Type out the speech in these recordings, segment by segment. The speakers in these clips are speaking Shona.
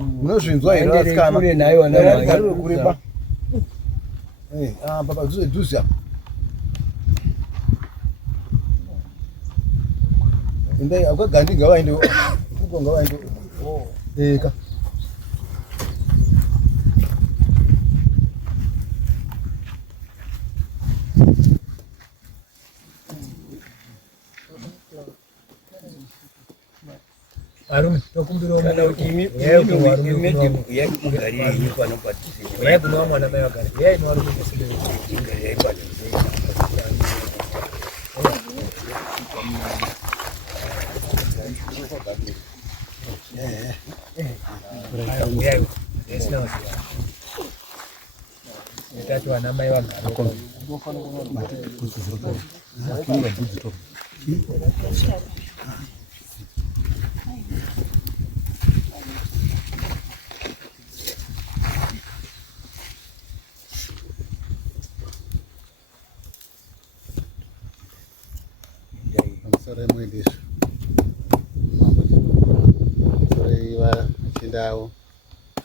Munozvinzwa here vasikana? Kure nayo Gariro kureba. Baba dhuzi apa. Endai akagandi ngavaende. Uko ngavaende. Ka. Arume tokumbira kana kuti mugari yenyu panokwatisa kunwa mwana mai vagari yai nowari kuisire igari yaipata tati vana mai vagari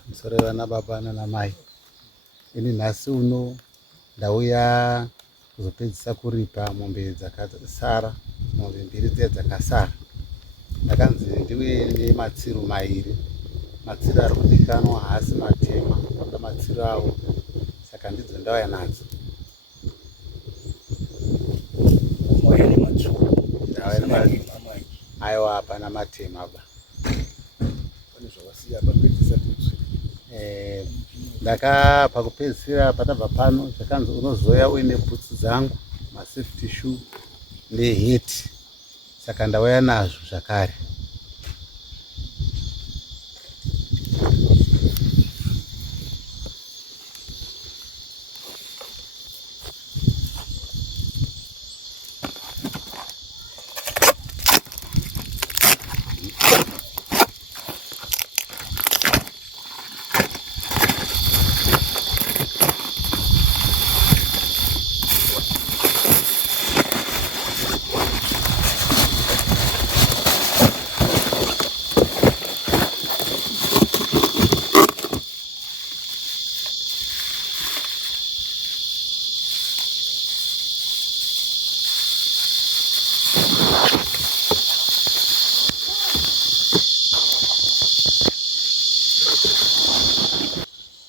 Musore vana baba nana mai. Ini nhasi uno ndauya kuzopedzisa kuripa mombe dzakasara, mombe mbiri dziya dzakasara. Ndakanzi ndiwe nematsiro mairi. Matsiro ari kudikanwa haasi matema, ndoda matsiro awo. Saka ndidzo ndauya nadzo. Aiwa hapana matema ba. Ndaka pakupedzisira patabva pano zvakanzi unozoya uine bhutsu dzangu, masafety shoe neheti. Saka ndauya nazvo zvakare.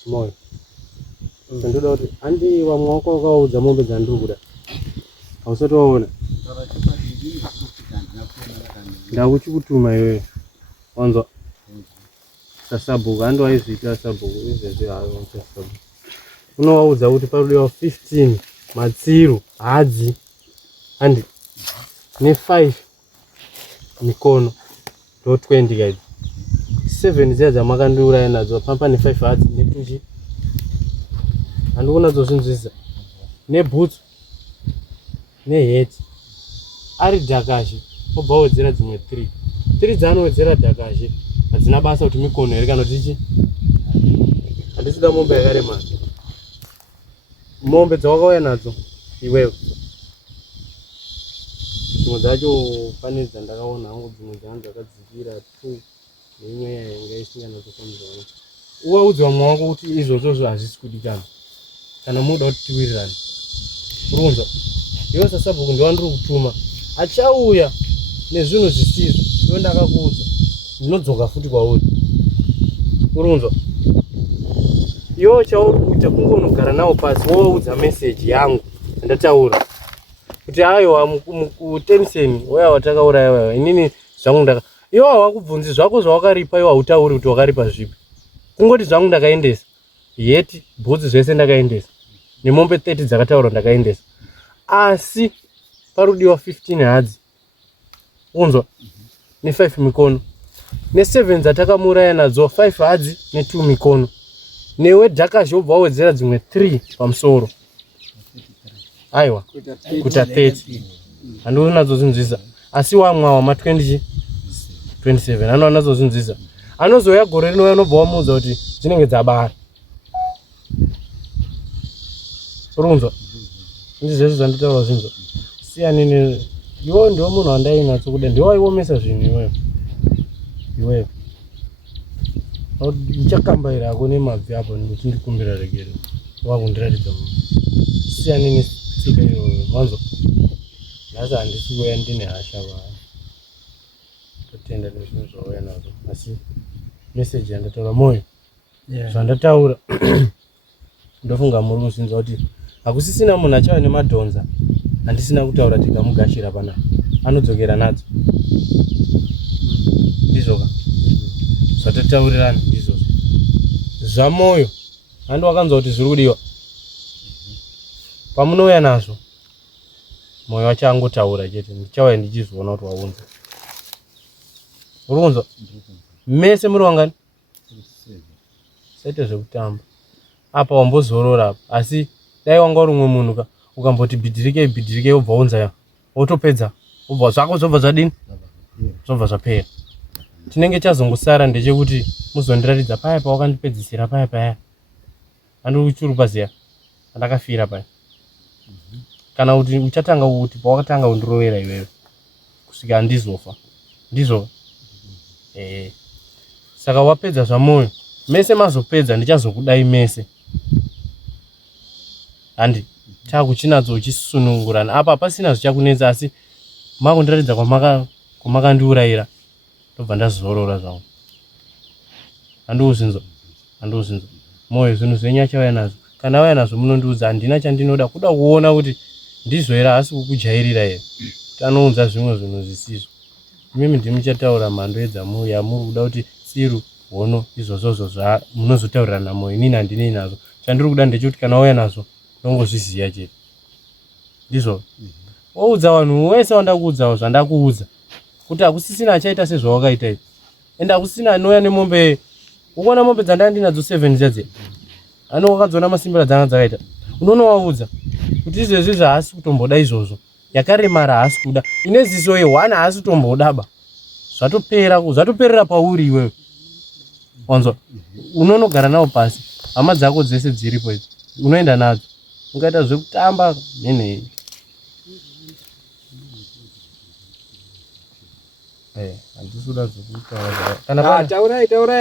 Moyo. Ndoda kuti andi wamwako wakaudza mombe dzandiri kuda. Hausati waona. Ndakuchikutuma iwewe. Wanzwa? Sasabuku ando aizviita sasabuku izvezvi hayo sasabuku. Unowaudza kuti parudiwa 15 matsiro hadzi andi ne5 mikono ndo 20 guys. 7 dziya dzamakandiuraya nadzo pampa ne5 hadzi netuchi. Handikuona dzozvinzwisa. Nebhutsu neheti. Ari dhakashi obva wedzera dzimwe 3. 3 dzaanowedzera dhakashi hadzina basa kuti mikono here kana kuti chi. Handisida mombe yakaremara. Mombe dzawakauya nadzo iwewe. Dzimwe dzacho pane dzandakaona hangu dzimwe dzangu dzakadzikira 2 neimwe yainga isinganatofambirana. Uwaudze vamwe wako kuti izvozvo hazvisi kudikana. Kana muda kuti tiwirirane. Urunza. Iwe sasabuku ndiwandiri kutuma. Achauya nezvinhu zvisizvo. Iwe ndakakuudza. Ndinodzoka futi kwauri. Urunza. Iwe chauri kuita kunge unogara nawo pasi woudza message yangu ndataura. Kuti aiwa mutension waya watakauraya wewe. Inini zvangu ndaka. Iwe hawakubvunzi zvako zvawakaripa iwe hautauri kuti wakaripa zvipi. Kungoti zvangu ndakaendesa. Yeti bhutsu zvese ndakaendesa. Nemombe 30 dzakataura ndakaendesa. Asi parudiwa 15 hadzi. Unzwa? Ne5 mikono. Ne7 dzatakamuraya nadzo 5 hadzi ne2 mikono. Newe dhakashi obva wawedzera dzimwe 3 pamusoro. Aiwa. Kuta 30. Handikuona nadzozvinzwisa. Asi wamwawa ma20 27 ano anazozvinzwisa. Anozoya gore rinouya anobva wamuudza kuti dzinenge dzabara. Urunzwa? Ndizvo zvanditaura zvinzwa. Siyanini iwe ndiwe munhu wandainatso kuda ndiwe waiomesa zvinhu iwewe. Iwewe. Ndichakambaira kune mabvi apo ndikumbira regere wakundiratidza siyani netsika iyoyo mwanzo nhasi handisi kuuya ndine hasha totenda nezvinhu zvauya nazvo asi meseji yandataura moyo zvandataura ndofunga muri kuzinza kuti hakusisina munhu achava nemadhonza handisina kutaura tikamugashira panapa anodzokera nadzo ndizvoka zvatotaurirana ndizvozvo zvamoyo handi wakanzwa kuti zviri kudiwa pamunouya nazvo moyo wacho angotaura chete ndichauya ndichizviona kuti waunza uri kunzwa mese muri wangani saite zvekutamba apa wambozorora apa asi dai wanga uri umwe munhu ukamboti bhidhirike wobva unza wotopedza wobva zvako zvobva zvadini zvobva zvapera tinenge chazongosara ndechekuti muzondiratidza paya pawakandipedzisira paya handi uchirupaziya andakafira paya kana kuti uchatanga kuti pawakatanga kundirovera iwewe kusvika handizofa ndizvo saka wapedza zvamoyo mese mazopedza ndichazokudai mese handi takuchinadzo uchisunungurana apa pasina zvichakunetsa asi makundiratidza kwamakandiurayira ndobva ndazorora zvangu handiuzinzo moyo zvinhu zvenyu achauya nazvo kana auya nazvo munondiudza handina chandinoda kuda kuona kuti ndizvo here asi kukujairira here tanounza zvimwe zvinhu zvisizvo imimi ndimuchataura mhando yedzamoyo muri kuda kuti tsiru hono izvozvozvo zvamunozotaurirana namoyo inini handinei nazvo chandiri kuda ndechekuti kana auya nazvo nongozviziya chete ndizvo woudza vanhu wese wandakuudzawo zvandakuudza kuti hakusisina achaita sezvawakaita izvi ende hakusisina anouya nemombe ukuona mombe dzandandinadzo 7 dzadze ano wakadziona masimbira dzanga dzakaita unoona waudza kuti izvezvi zvaasi kutomboda izvozvo yakaremara haasi kuda ine ziso ye1 haasi kutombodaba zvatoperera pauri iwewe wanzwa unonogara nawo pasi hama dzako dzese dziripo idzi unoenda nadzo ungaita zvekutamba nenhei handisi kuda zvekutaura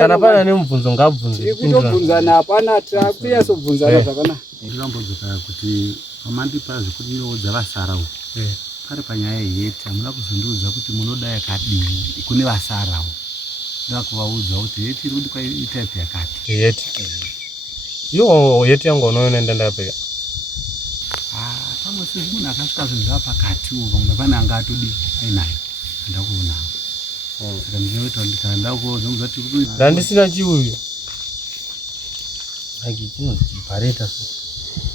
kana pana nemubvunzo ngabvunze kutobvunzana hapana takuya sobvunzana zvakanaka ndikambodzoka kuti pamandipa zvekudiroudza vasarawo pari panyaya yeheti hamuna kuzondiudza kuti munoda yakadii kune vasarawo ndakuvaudza kuti heti iri kuti kwaitaipi yakati heti iyo heti yangu unoona ndandapeka pamwe sezi munhu akasvika zvinhu zvapakati vamwe pane anga atodi ainayo ndakuonawo saka ndinoita kuti kana ndakuodzonguza kuti ndandisina chiuyo aki chinozibhareta so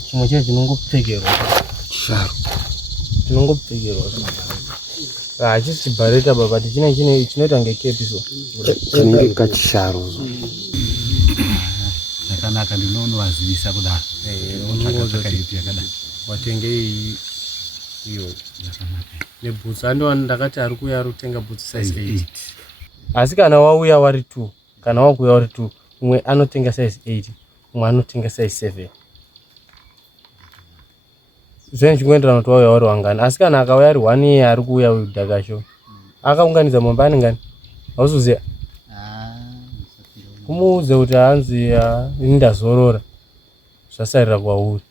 chimwe chacho chinongopfekerwa sharo chinongopfekerwa hachisi chibhareta baba chinoita ngekepi so chinenge kachisharo zvakanaka ndinonowazivisa kudaro tsvakaiti yakadai watengei iyo nebhutsi andiwa ndakati ari kuuya ari kutenga bhutsi size 8 asi kana wauya wari 2 kana wakuuya wari 2 umwe anotenga size 8 umwe anotenga size 7 zvenyu chikuenderana kuti wauya wari wangani asi kana akauya ari 1 iye ari kuuya udhakasho akaunganidza mombe anengani hausuziya kumuudze kuti hanzi ini ndazorora zvasarira kwauri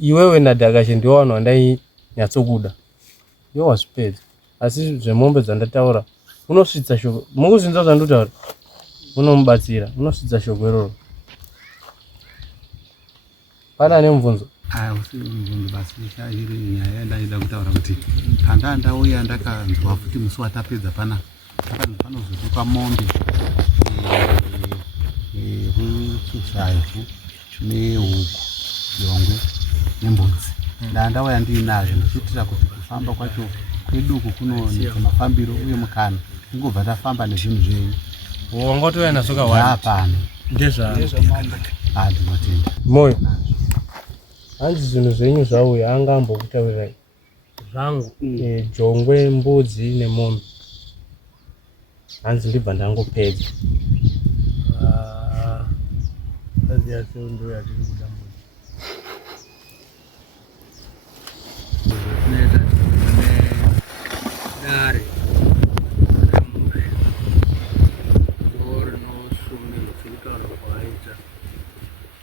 iwewe nadhakashe ndiwo vanhu vandainyatsokuda iwo wazvipedza asi zvemombe dzandataura unosvitsa shoko mukuzvinza zvandotaura unomubatsira unosvitsa shoko iroro pana nemubvunzo usibvunzo basi iri nyaya yandaida kutaura kuti kanda ndauya ndakanzwa futi musi watapedza pana akanzi panozotukwa mombe rutsvaivhu nehuku yongwe nembudzi ndandauya ndiinazvo ndichiitira kuti kufamba kwacho kweduku kunooneka mafambiro uye mukana ingobva tafamba nezvinhu zvenyu wanga utoya nazvo kawapano ndezvandinotenda moyo hanzi zvinhu zvenyu zvauya anga ambokutaurirai zvangu jongwe mbudzi nemombe hanzi ndibva ndangopedza ndo yatiri kudambudzwa zvinoita dare rinorinosumira nekutaura kwaaita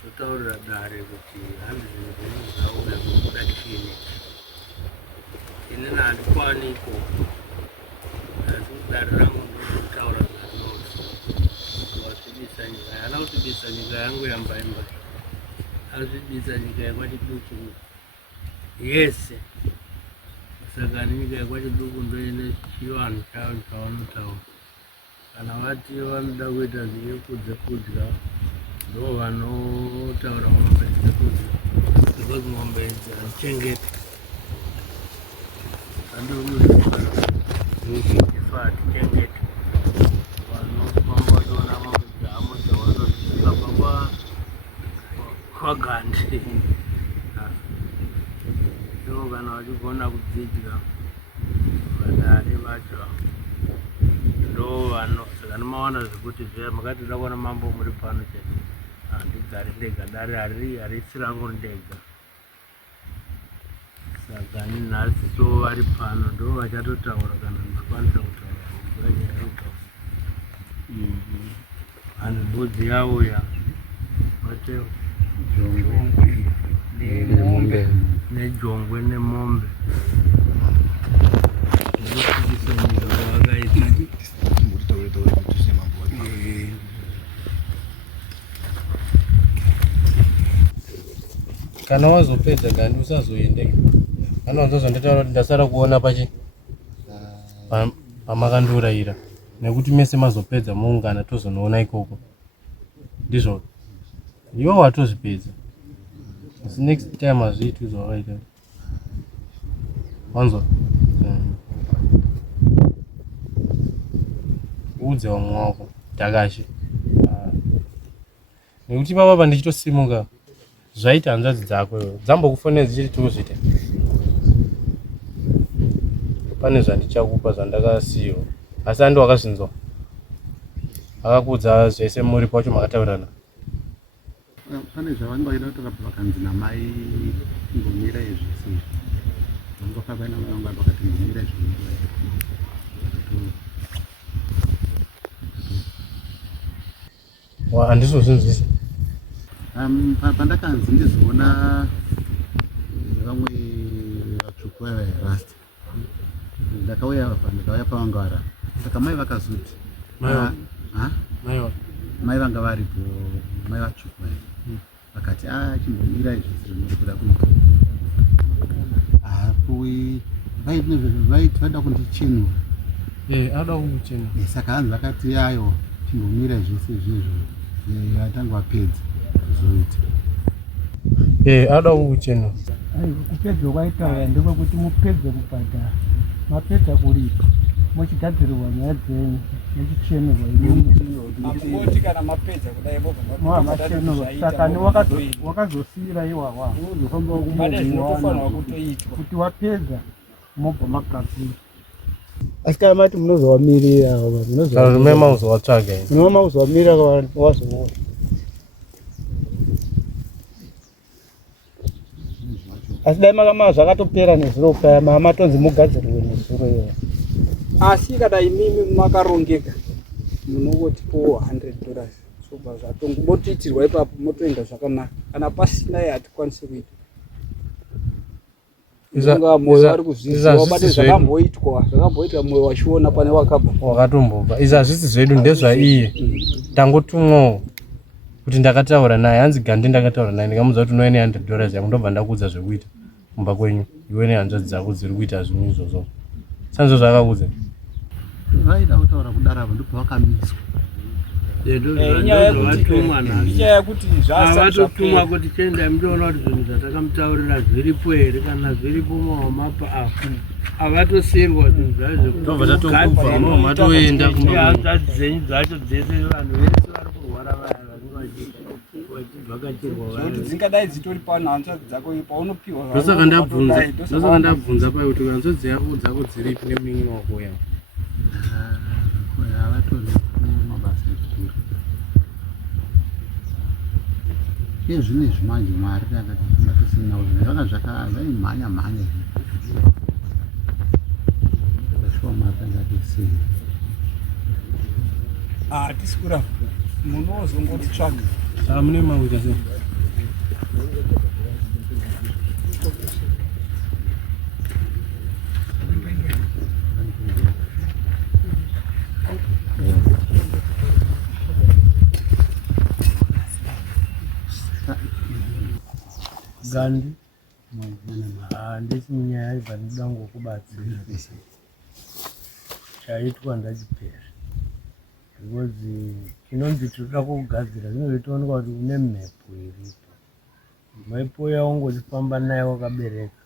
totaurira dare kuti handisi zvinhu zvauya kubuda chini inini handikwani ikoko asi dare rangu ndokutaura zvandinoda wasvibisa nyika yana kutibisa nyika yangu yambaimba azvibisa nyika yakwachiduku yese saka nyika yakwachiduku ndoine chivanhu chavo chavanotaura kana vati vanoda kuita zvekudze kudya ndo vanotaura mombe dzekudya because mombe idzi hadzichengeti andoifa hatichengeti vanofamba toona mombe dzamo dzavanozikabva kwagandi ivo kana vachigona kudzidya vadare vacho ndovano saka nemawana zvekuti zviya makatida kuona mambo muri pano chete handigari ndega dare harisi rangu ndega saka ninhasi so vari pano ndo vachatotaura kana ndikwanisa kutaura kuvura nyaya yekutaura hanzi mbudzi yauya vateo nejongwe nemombe ndikutibisa nyika kwavakaita kana wazopedza gandi usazoendeka kana wazozonditaura kuti ndasara kuona pamakandurayira nekuti mese mazopedza muungana tozonoona ikoko ndizvo iwo watozvipedza asi next time hazviiti zvawakaita wanzwa udze vamwe wako takashe nekuti papa ndichitosimuka zvaita hanzvadzi dzako iwe dzambokufonera dzichiti tiuzvita pane zvandichakupa zvandakasiyiwa asi andi wakazvinzwa akakudza zvese muri pacho makataurirana pane zvavanenge vaida kutaura vakanzi namai ngomira izvese vangofa na mwangu vakati ngomira izvese handizozvinzwisa pandakanzi ndizoona vamwe vatsvuku vairasta ndakauya pavangara saka mai vakazoti mai vanga varipo mai vatsvuku vai vakati chimbomira izvese zvinoda kuda kuita apoi vaiti vada kundichenura ada kumuchenura saka hanzi vakati yayo chimbomira zvese izvozvo vatanga vapedza kuzoita ada kukuchenura kupedza kwaitauya ndekwekuti mupedze kubhadhara mapedza kuripa mochigadzirirwa nyaya dzenyu nechichenurwa makoti kana mapedza kudai machenurwa saka wakazosiyira iwawa zvinofanirwa kutoitwa kuti wapedza mobva magadzira asi kana mati munozovamirira mauzovatsvaga munova mauzovamirira wazoona asi dai makama zvakatopera nezuro paya matonzi mugadzirirwe nezuro iyoyo asi kada imimi makarongeka munotipo $100 sobva zvatongobotiitirwa ipapo motoenda zvakanaka kana pasina hatikwanisi kuita nga moyo ari kuzviziva bate zvakamboitwa moyo wachiona pane wakabva wakatombobva izvi hazvisi zvedu ndezvaiye tangotumwawo kuti ndakataura naye hanzi gandi ndakataura naye ndikamuudza kuti unoine $100 yako ndobva ndakuudza zvekuita kumba kwenyu iwe nehanzvadzi dzako dziri kuita zvinhu izvozvo sanzvo zvakaudza vaida kutaura kudaro avo ndobva vakamiswa inyaya yekuti zvavatotumwa kuti tiendai mutoona kuti zvinhu zvatakamutaurira zviripo here kana zviripo mawamapa afu avatosiyirwa zvinhu zvazvomatoenda kuhanzvadzi dzenyu dzacho dzese vanhu vese vari kurwara vaya vachivhakachirwa dzingadai dzitori pano hanzvadzi dzako paunopiwa ndosaka ndabvunza pai kuti hanzvadzi yako dzako dziripi nemunin'ina wako yavo havatori mabasa ekukura iye zvine zvimanje mwari akatisina zvaka zvaimhanya zvashuwa mwari kangatisina hatisi kuramba munozongotsvaga mune mauta sei Gandhi handisi munyaya yaibva ndida ngokubatsira chaitwa ndachipera because chinonzi tinoda kugadzira zvinozotoonekwa kuti une mhepo iripo mhepo yaungozifamba nayo wakabereka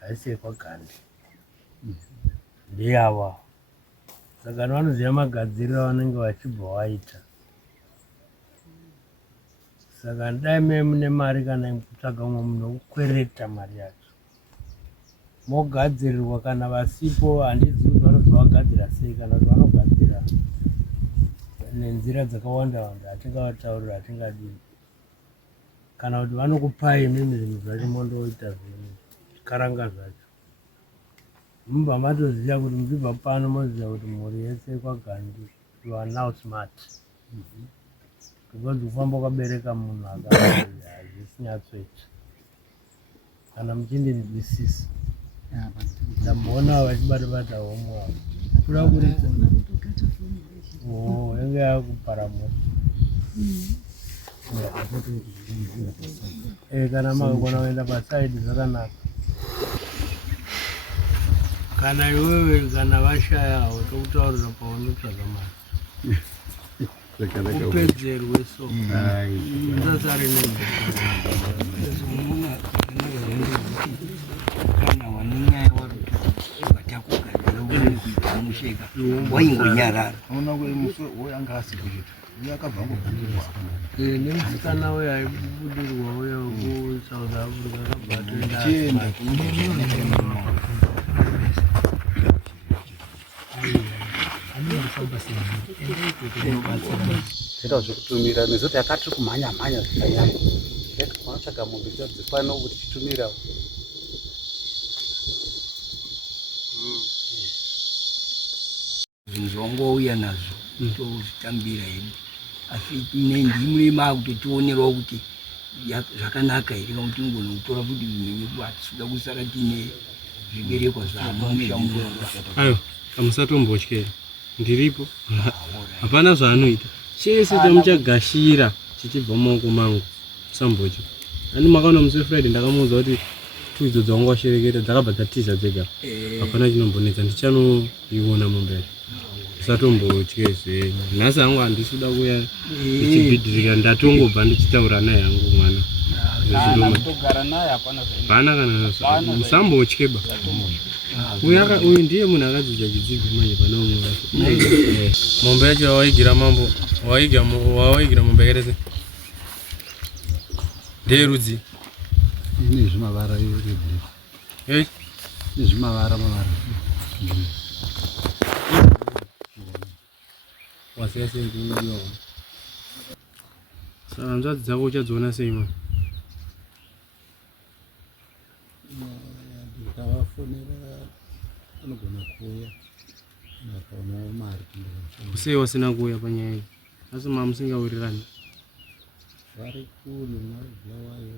haisi yekwagandhi ndeyava saka vanoziva magadziriro avanenge vachibva waita saka dai me mune mari kana kutsvaga umwe munhu wokukwereta mari yacho mogadzirirwa kana vasipo handizivi kuti vanozovagadzira sei kana kuti vanogadzira nenzira dzakawanda wanda hatingavataurira hatingadini kana kuti vanokupai mimi zvinhu zvacho mondoita zvinhu zvikaranga zvacho mubva matoziva kuti muchibva pano moziva kuti mhuri yese kwagandhi you are now smart because kufamba wakabereka munhu hazvisinyatsveta kana muchindinzwisisa ndamboona vachibata homo wavo kuda kuridza yange yakupara moto kana makagona kuenda pasaidi zvakanaka kana iwewe kana vashayawo tokutaurira paunotsvaga mari upedzerwe so ndasari kana wanenyaya watakugadzira kuita musheka waingonyarara ona woyanga asikuita yakabva ngokudirwa nemusikana uyo aibudirwa uyo kuSouth Africa akabva tienda zvita zvekutumira nezoti akatiri kumhanya zvikanyanya vanotsvaga mombe dzipano kuti chitumirawo zvinhu zvawangouya nazvo tozvitambira hedu asi ndimwe makutotionerawo kuti zvakanaka here kana kuti ngona kutora kuti mhenyu hatisuda kusara tine zvibereko ayo kamusatombotya ndiripo hapana zvaanoita chese chamuchagashira chichibva mumaoko mangu musambotya ani makaona musi Friday ndakamuudza kuti tuidzo dzawanga washereketa dzakabva dzatiza dzega hapana chinombonetsa ndichanoiona mumberi musatombotye zvenyu nhasi hangu handisuda kuya ndichibhidhirika ndatongobva ndichitaura naye hangu mwana hapana kana musambotyeba uyu ndiye munhu akadzidza chidzidzo manje pane umwe mombe yacho wawaigira mambo wawaigira mombe yakaita sei ndeyerudzi ine zvimavara nezvimavara wasiya sei kuiwa saka nzvadzi dzako uchadziona sei mani ndikavafonera anogona kuuya akaonawo mari sei wasina kuuya panyaya iyi asi mamusingawirirani vari kule mabulawayo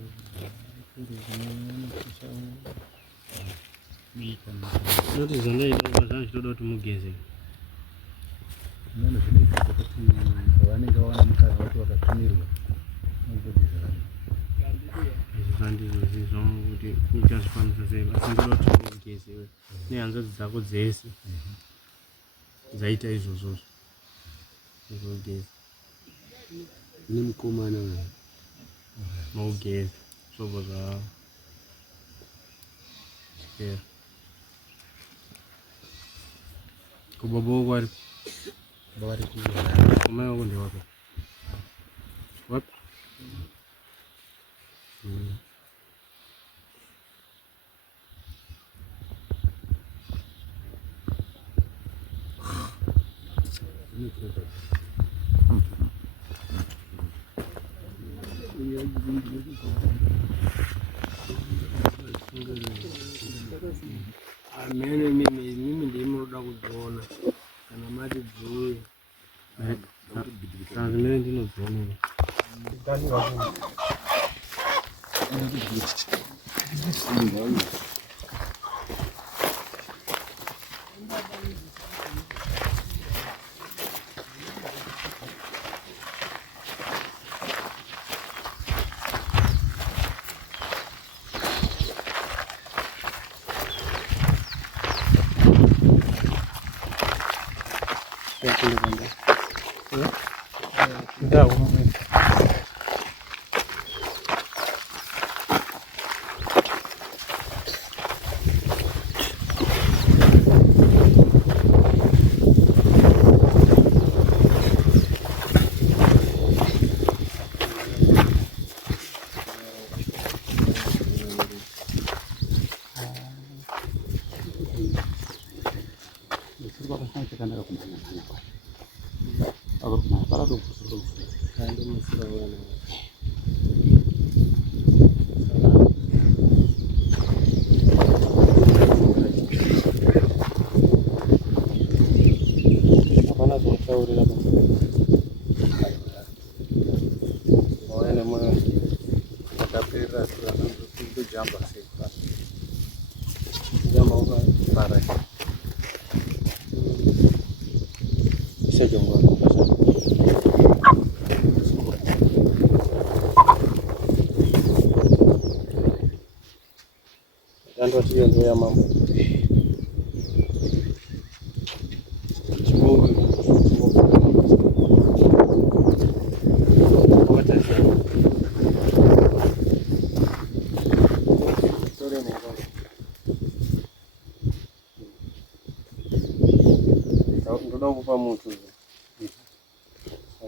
noti zvandaitaa zvanzvitoda kuti mugeze nano zvinoita kuti pavanenge vawana mukana wati vakatumirwa izvi zvandizvo zvinhu kuti uchazvikwanisa sei asi ndoda kuti mugezewe nehanzvadzi dzako dzese dzaita izvozvozvo izvogeza nemukomana maugeza zvobva zvapera kubaba wako ari vari amai wako ndewako wapi amene mimi ndimunoda kudziona kana mati dziuye Zimene ndinodziona. Tanto atiyo ndo ya mambo. Ndoda kupa mtu.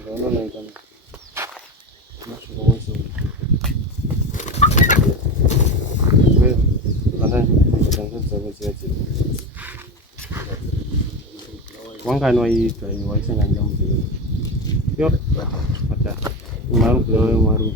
Ndio naita. Nashukuru wewe. Wewe wangani waitwa waisenganira muziki yo matatu maru kulawe maru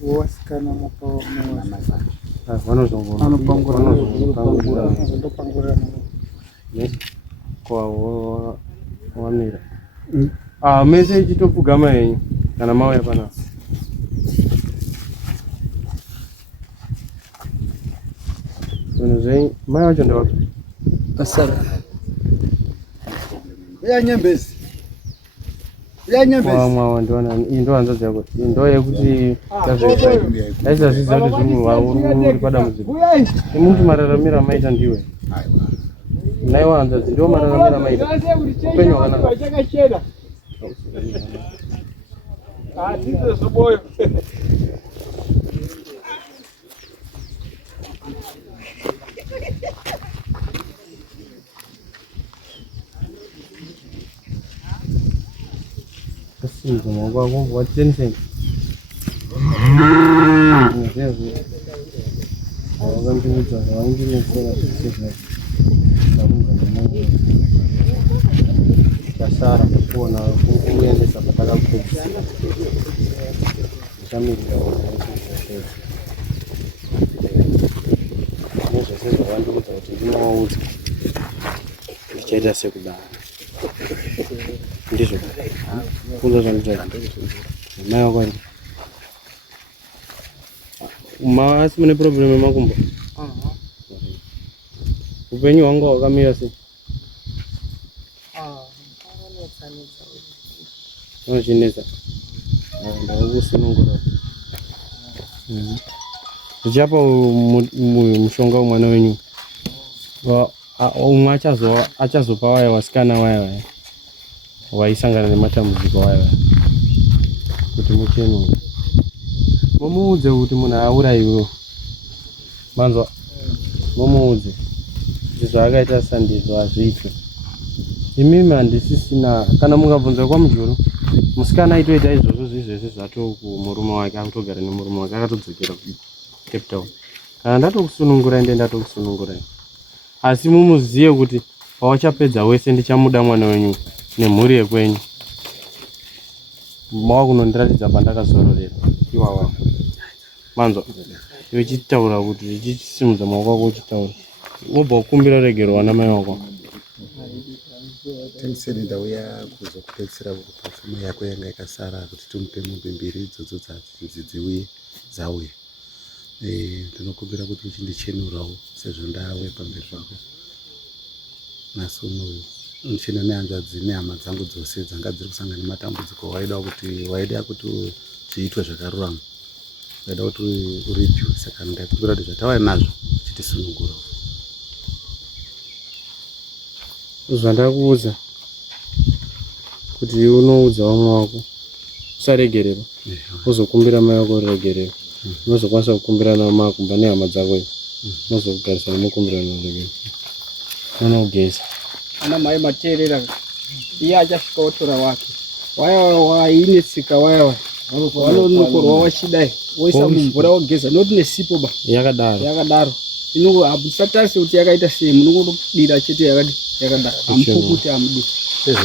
wasikana mukao kwa wamira mese ichitopfugama yenyu kana mauya panapa zvinhu zvenyu mai vacho ndevapa Asara. Uyanyembezi. Uyanyembezi. Mwa ndiona ndo hanzadzi yako. Ndo yekuti aisa zviziva kuti zvinhu uri pada muzipo. Muntu mararamira maita ndiwe. Naiwa hanzadzi ndo mararamira maita. Upenyu hwakanaka. Atizoboyo. Sim, como agora vamos ter sim. Vamos ter muito, vamos ter muito. Passar por na compreende essa batalha com chame de Nós vocês vão ter que ter uma outra. Que já se cuidar. Ndizvo kunza zvanoita mai wakwani asi mune problem yemakumbo upenyu hwanga hwakamira sei anochinetsa ndaukusunungura ndichapa mushonga umwana wenyu umwe achazopa waya wasikana waya waisangana nematambudziko waya kuti mucheno mumuudze kuti munhu aurayiwe manzwa mumuudze zvaakaita sandizo hazviitwe. Imimi handisisina, kana mukabvunza kwaMujuru, musikana aitoita izvozvo zvezvese zvato kumurume wake, akutogara nemurume wake, akatodzokera kuCape Town. Kana ndatokusunungurai ndiye ndatokusunungurai, asi mumuziye kuti pawachapedza wese ndichamuda mwana wenyu nemhuri yekwenyu. Mava kunondiratidza pandakazororera iwawa manzwa iwe chitaura kuti ichisimudza maoko ako uchitaura wobva ukumbira uregero wana mai wako. Temiseni ndauya kuzokupedzisira kupa pfuma yako yanga ikasara kuti timupe mombe mbiri idzodzo dziuye dzauya. Ndinokumbira kuti uchindichenurawo sezvo ndauya pamberi pako. Nhasi unoyu unochena nehanzvadzi nehama dzangu dzose dzanga dziri kusangana nematambudziko. Waida kuti zviitwe zvakarurama, waida kuti uripiwe. Saka ndakumbira kuti zvatauya nazvo chitisunungurawo. Zvandakuudza kuti unoudza vamwe wako usaregerera, uzokumbira mai wako uregerera, unozokwanisa kukumbira namakumba nehama dzako, unozogarisana mukumbira noregera unogeza. Ana mai mateerera iye achasvika otora wake wainetsika waya wanonokorwa wachidai woisa mumvura wogeza noti nesipo ba yakadaro inongo hamusatarisi kuti yakaita sei, munongodira chete yakadaro hamupukuti hamudi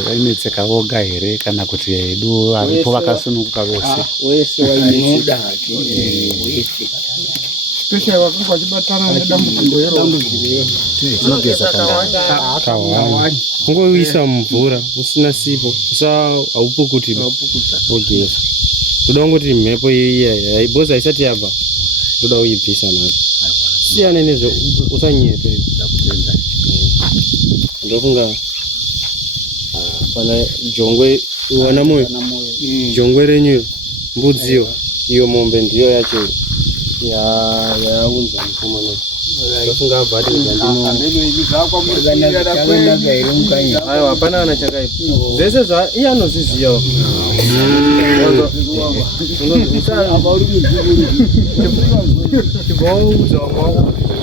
ainetseka voga here kana kuti edu aripo vakasununguka wese wainoda wese special wakati wachibatana nedambudziko ungoisa mumvura usina sipo haupukuti wogeza. Toda kungoti mhepo iyi bhozi haisati yabva, toda uibvisa nazo. Siyana nezvo usanyepe. Ndofunga pana jongwe wana moyo, jongwe renyu, mbudziyo, iyo mombe ndiyo yacho yaunza mukomana. Ndofunga abva aiwa hapana kana chakaipa. Zvese iye anozvizivawo.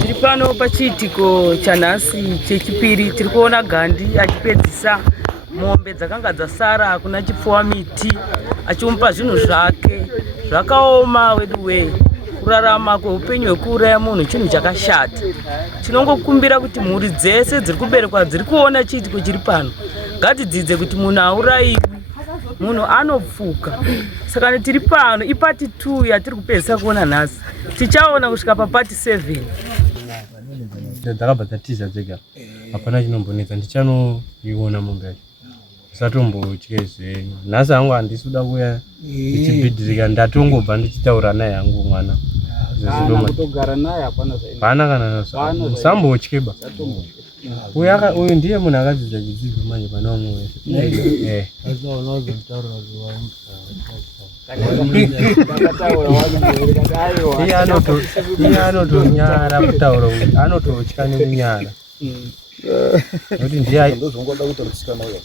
Tiri pano pachiitiko chanhasi chechipiri. Tiri kuona Gandhi achipedzisa mombe dzakanga dzasara kuna chipfuwa miti, achimupa zvinhu zvake zvakaoma. Wedu wei kurarama kweupenyu hwekuuraya munhu chinhu chakashata. Tinongokumbira kuti mhuri dzese dziri kuberekwa dziri kuona chiitiko chiri pano ngatidzidze kuti munhu haurayiwi, munhu anopfuka. Saka tiri pano ipati 2 yatiri kupedzisa kuona nhasi, tichaona kusvika papati 7. Dzakabva dzatiza dzega, hapana chinombonetsa, ndichanoiona mombe yacho. Usatombotye zvenyu. Nhasi hangu handisi kuda kuya ndichibhidhirika, ndatongobva ndichitaura naye hangu mwana. Kutogara naye hapana zvaino. Hapana kana musambotyeba. Uyu ndiye munhu akadzidza chidzidzo manje pane vamwe wese. Iye anotonyara kutaura kuti anototya nekunyara. Nokuti ndiye ndozongoda kuti musikana uya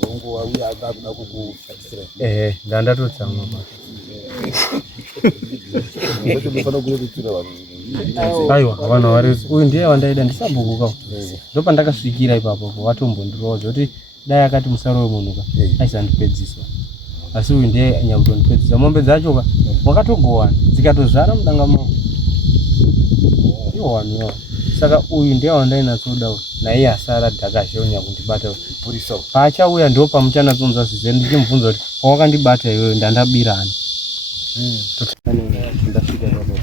murongo wauya akakuda kukushatisira. Ndandatotsamwa pa. Aiwa vanhu vari uyu ndiye wandaida ndisabukuka. Ndopandakasvikira ipapo watombondiroodza kuti dai akati musaro wemunhuka aisandipedzisa. Asi uyu ndiye anyakutondipedzisa. Mombe dzacho wakatogowana dzikatozvara mudanga mavo iwanwa. Saka uyu ndiye wandainatsoda naiye asara dhakazhonya kundibata purisa. Paachauya ndo pamuchanatsonza zvize ndichimubvunza kuti pawakandibata iwewe ndandabirana. Ndasvika ipapo.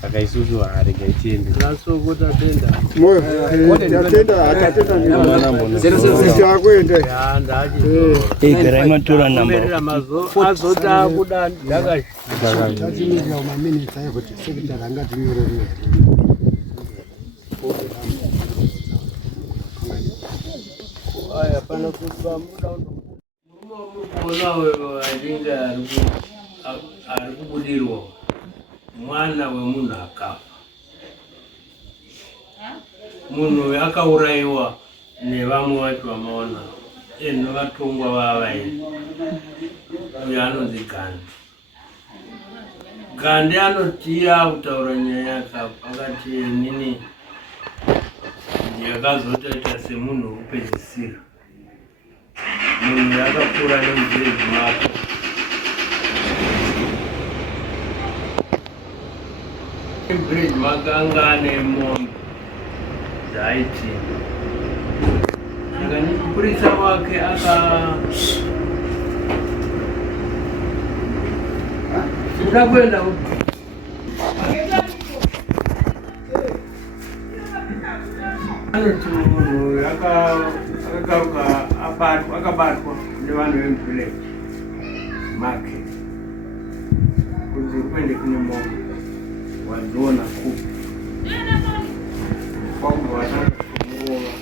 Saka isusu haregai tiende. Rasokota tenda. Garai matora namba. Azota kuda ndaka. Aya pana kuba muda muona wewe alinga alikubudirwa mwana wemunhu akafa. Munhu akaurayiwa nevamwe vacho vamaona nevatongwa vavaini. Uyo anonzi Gandhi. Gandhi anotiya kutaura nyaya akati nini yakazotoita semunhu wekupedzisira. Munhu yakakura nemubhiridhi wake. Mubhiridhi wake anga ane mombe dzaaiti. Saka mupurisa wake kuda kuenda anoti munhu akagaruka akabatwa nevanhu vemuvhileji make kunzi kuende kune mombe wadziona kupi kwakubva vatanga kumurova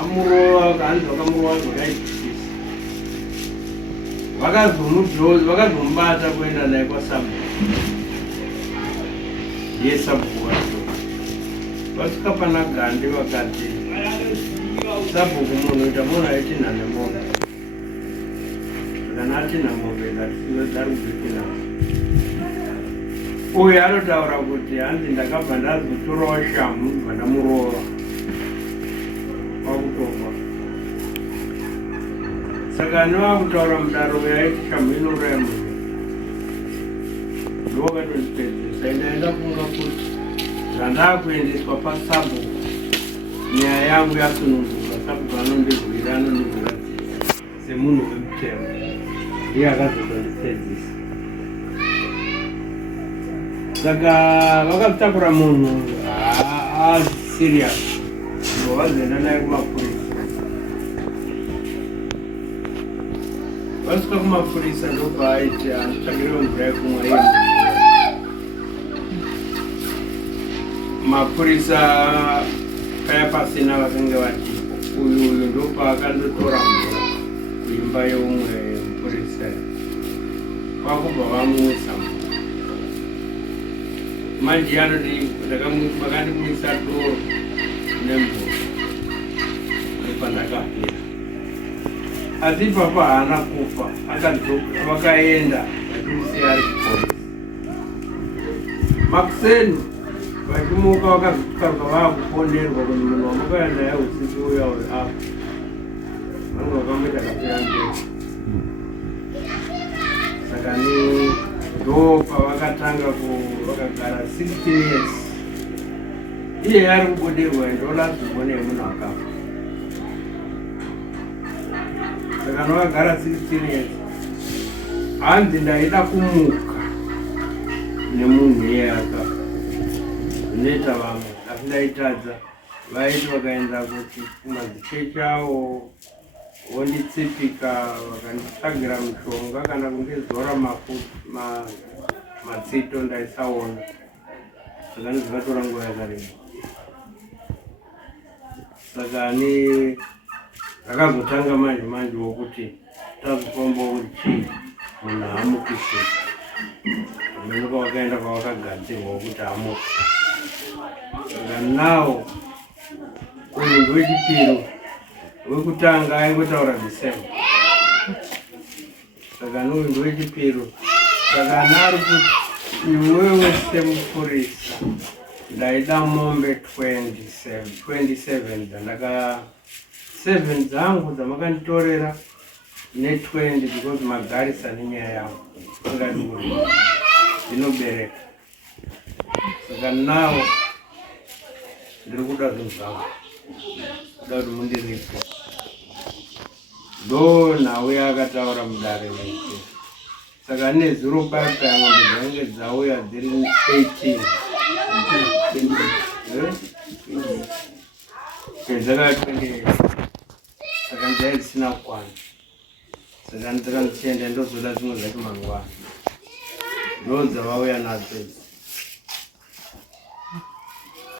amurova kanzi vakamurova zvakaitisisa vakazomubata kuenda naye kwasabu yesabu wacho vasvika pana Gandhi vakati sabhuku munhu tamunhu aitinha nemombe kana atinha mombe dari kuzotinha uyu anotaura kuti hanzi ndakabva ndazotorawo shamu ndibva ndamurova kwakutofa. Saka nevakutaura mudaro uyu aiti shamu inouraya munhu ndovakatondipedzisa. Ndaenda kunga kuti zvandakuendeswa pasabhuku nyaya yangu yasununguka. Sabhuku anondirwira semunhu wemutemo ndiye akazotondipedzisa. Saka vakatakura munhu serious ndovazoenda naye kumapurisa. Vasvika kumapurisa ndobva aiti anotsvakirewo mvura yekumwa iye. Mapurisa paya pasina vakanga vati uyu ndopa akandotora mvura kuimba yeumwe mupurisa kwakubva vamuisa manje anoti vakandimwisa doro nemvura nepandakapera. Asi papa haana kufa vakaenda vachimusiya ari kupolisa. Makuseni vachimuka vakazokaruka vaakuponerwa kuti munhu wamakaenda naye usiku uya uri apa vange vakamboita kapera mberi. Saka ndo pavakatanga vakagara 16 years iye ari kubudirwa ndolazibone yemunhu akafa. Saka novagara 16 years hanzi ndaida kumuka nemunhu iye akafa zvinoita vamwe asi ndaitadza vaiti vakaenda kuti kumadzichechi avo vonditsipika vakanditsvagira mushonga kana kunge zora matsito ndaisaona. Saka ndizvakatora nguva yakareba. Saka akazotanga manje wokuti tazofamba kuti chii munhu haamukise amene kwavakaenda kwavakagadzirwa wokuti amuke. Saka nawo uyu ndowechipiri wekutanga aingotaura December. Saka nouyu ndowechipiri. Saka nari kuti iwewe semupurisa ndaida mombe 27 dzandaka 7 dzangu dzamakanditorera ne20 because magarisa nenyaya yangu ingaduri inobereka. Saka nawo ndiri kuda zvinhu zvangu kuda kuti mundiripe. Ndo nawe akataura mudare wese. Saka nezuro paya ng'ombe dzainge dzauya dziri 18 dzakatwende. Saka ndzai dzisina kukwana. Saka ndichienda ndozoda dzimwe dzacho mangwana ndo dzavauya nadzo.